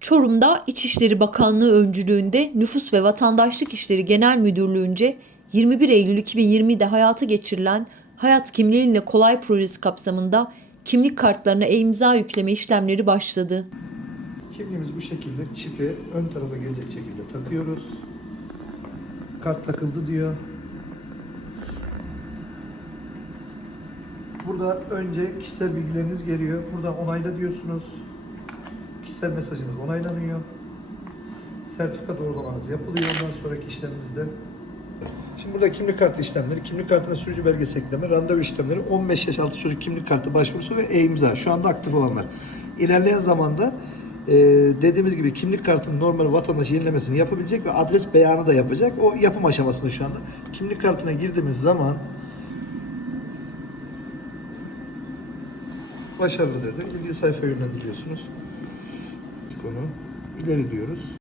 Çorum'da İçişleri Bakanlığı öncülüğünde Nüfus ve Vatandaşlık İşleri Genel Müdürlüğü'nce 21 Eylül 2020'de hayata geçirilen Hayat Kimliğinle Kolay projesi kapsamında kimlik kartlarına e-imza yükleme işlemleri başladı. Kimliğimiz bu şekilde çipi ön tarafa gelecek şekilde takıyoruz. Kart takıldı diyor. Burada önce kişisel bilgileriniz geliyor. Burada onayla diyorsunuz. Kişisel mesajınız onaylanıyor. Sertifika doğrulamanız yapılıyor ondan sonraki işlemimizde. Şimdi burada kimlik kartı işlemleri, kimlik kartına sürücü belgesi ekleme, randevu işlemleri, 15 yaş altı çocuk kimlik kartı başvurusu ve e-imza. Şu anda aktif olanlar. İlerleyen zamanda e, dediğimiz gibi kimlik kartının normal vatandaş yenilemesini yapabilecek ve adres beyanı da yapacak. O yapım aşamasında şu anda. Kimlik kartına girdiğimiz zaman başarılı dedi. İlgili sayfaya yönlendiriyorsunuz. Konu ileri diyoruz.